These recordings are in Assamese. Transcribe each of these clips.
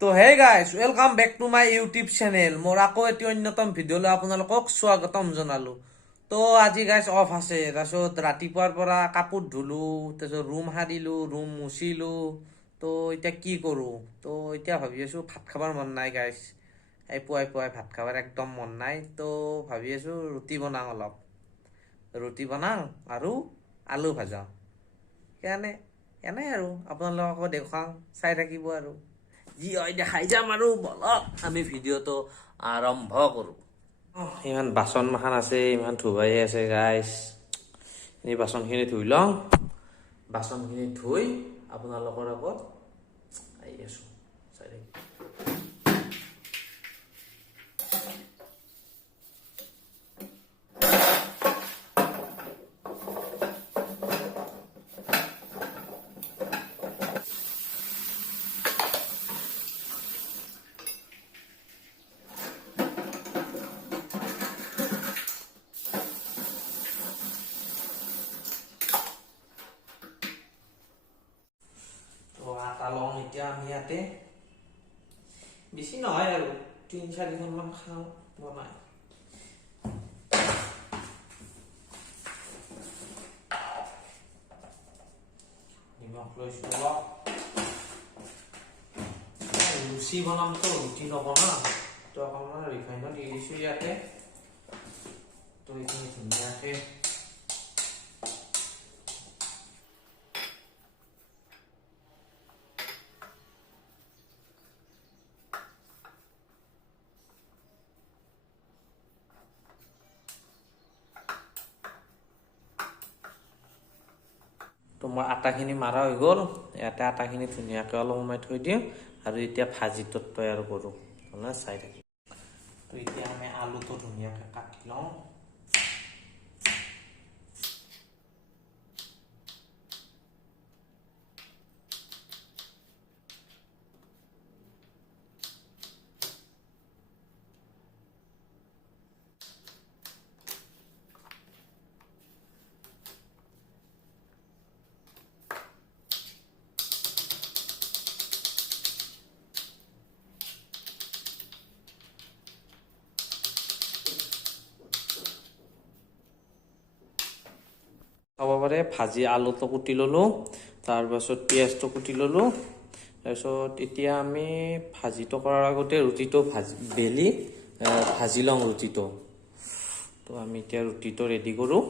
তো hey guys welcome back to my YouTube channel. মোৰ আকৌ এটি অন্যতম ভিডিঅ'লৈ আপোনালোকক স্বাগতম জনালো। তো আজি গাইজ অফ আছে, তাৰপিছত ৰাতিপুৱাৰ পৰা কাপোৰ ধুলো, তাৰপিছত ৰুম সাৰিলো, ৰুম মুচিলো। তো এতিয়া কি কৰোঁ? তো এতিয়া ভাবি আছোঁ ভাত খাবৰ মন নাই গাইজ। এই পুৱাই পুৱাই ভাত খাবৰ একদম মন নাই। তো ভাবি আছোঁ ৰুটি বনাওঁ, অলপ ৰুটি বনাওঁ আৰু আলু ভাজা। সেইকাৰণে এনেই আৰু আপোনালোককো দেখুৱাওঁ, চাই থাকিব আৰু যি হয় দেখাই যাম আৰু বলক আমি ভিডিঅ'টো আৰম্ভ কৰোঁ। ইমান বাচন মাখান আছে, ইমান ধুবাই আছে গাইজ। এই বাচনখিনি ধুই লওঁ, বাচনখিনি ধুই আপোনালোকৰ আগত আহি আছোঁ, চাই থাকিব। আটা লওঁ এতিয়া আমি ইয়াতে, বেছি নহয় আৰু 3-4খন মান খাওঁ বনাই। নিমখ লৈছোঁ অলপ, লুচি বনামতো ৰুটি নবনাওঁ, তো অকণমান ৰিফাইনো দি দিছোঁ ইয়াতে। তো এইখিনি ধুনীয়াকৈ তো মই আটাখিনি মাৰা হৈ গ'ল। ইয়াতে আটাখিনি ধুনীয়াকৈ অলপ সময় থৈ দিওঁ আৰু এতিয়া ভাজিটোত তৈয়াৰ কৰোঁ, মানে চাই থাকিম। তো এতিয়া আমি আলুটো ধুনীয়াকৈ কাটি লওঁ। খাব পাৰে ভাজি আলুটো কুটি ল'লোঁ, তাৰপাছত পিঁয়াজটো কুটি ল'লোঁ। তাৰপিছত এতিয়া আমি ভাজিটো কৰাৰ আগতে ৰুটিটো বেলি ভাজি লওঁ ৰুটিটো। তো আমি এতিয়া ৰুটিটো ৰেডি কৰোঁ।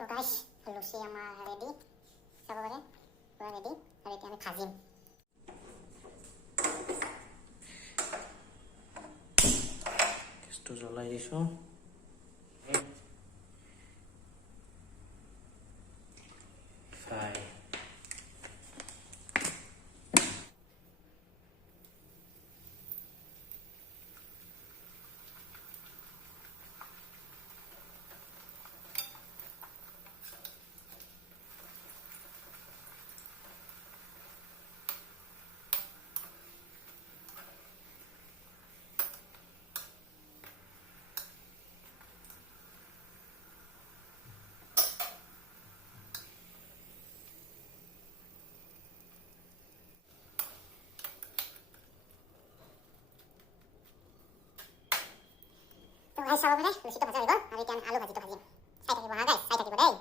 তো গাইস লুচি আমাৰ ৰেডি, চাব পাৰে পুৰা ৰেডি। আৰু এতিয়া আমি ভাজিম। গেছটো জ্বলাই দিছোঁ। ফ্ৰাই তো গাইস চাব পাৰে লুচিটো ভাজা হৈ গ'ল, আৰু এতিয়া আমি আলু ভাজিটো ভাজিম। চাই থাকিব হা গাইস, চাই থাকিব দেই।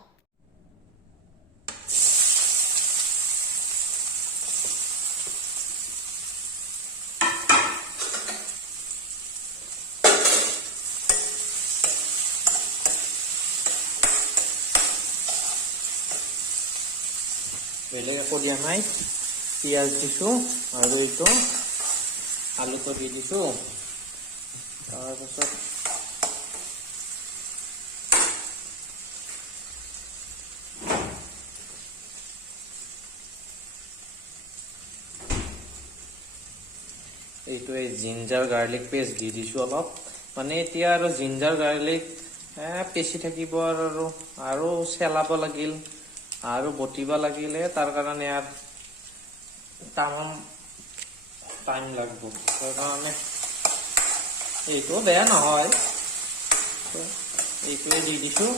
বেলেগ একো দিয়া নাই, পিঁয়াজ দিছোঁ আৰু এইটো আলুটো দি দিছোঁ। তাৰপাছত এইটো এই জিঞ্জাৰ গাৰ্লিক পেষ্ট দি দিছোঁ অলপ, মানে এতিয়া আৰু জিঞ্জাৰ গাৰ্লিক পেচি থাকিব আৰু চেলাব লাগিল আৰু বটিব লাগিলে তাৰ কাৰণে আৰু তামাম টাইম লাগিব। সেইকাৰণে এইটো বেয়া নহয়, এইটোৱে দি দিছোঁ।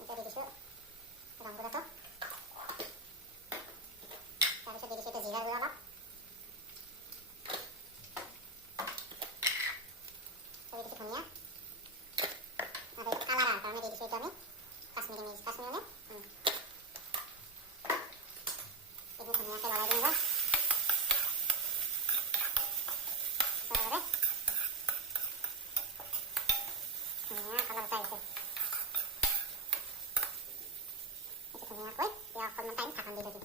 এতিয়া দি দিছোঁ ৰংগুড়াটো, তাৰপিছত দি দিছোঁ এতিয়া জিৰা গুড়া অলপ, দি দিছোঁ ধনিয়া, আৰু কালাৰৰ কাৰণে দি দিছোঁ এইটো আমি কাশ্মীৰী মিৰ্চ, কাশ্মীৰী মানে এইবোৰ ধুনীয়াকৈ লৰাই দিম। ধুনীয়া কালাৰ এটা আহিছে। ধুনীয়াকৈ এতিয়া অকণমান টাইম ঢাকন দি থাকিম।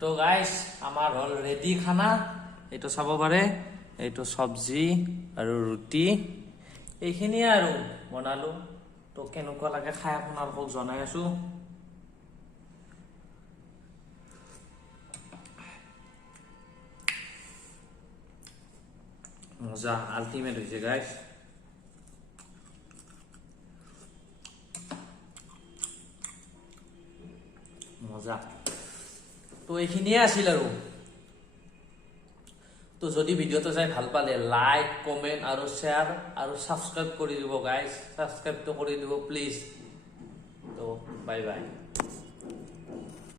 তো গাইস আমাৰ হ'ল ৰেডি খানা, এইটো চাব পাৰে, এইটো চব্জি আৰু ৰুটি, এইখিনিয়ে আৰু বনালো। তো কেনেকুৱা লাগে খাই আপোনালোকক জনাই আছো। মজা, আল্টিমেট হৈছে গাইস। মজা। তো এইখিনিয়ে আছিল আৰু। তো যদি ভিডিঅ'টো চাই ভাল পালে লাইক, কমেণ্ট আৰু শ্বেয়াৰ আৰু ছাবস্ক্ৰাইব কৰি দিব গাইজ, ছাবস্ক্ৰাইবটো কৰি দিব প্লিজ। তো বাই বাই।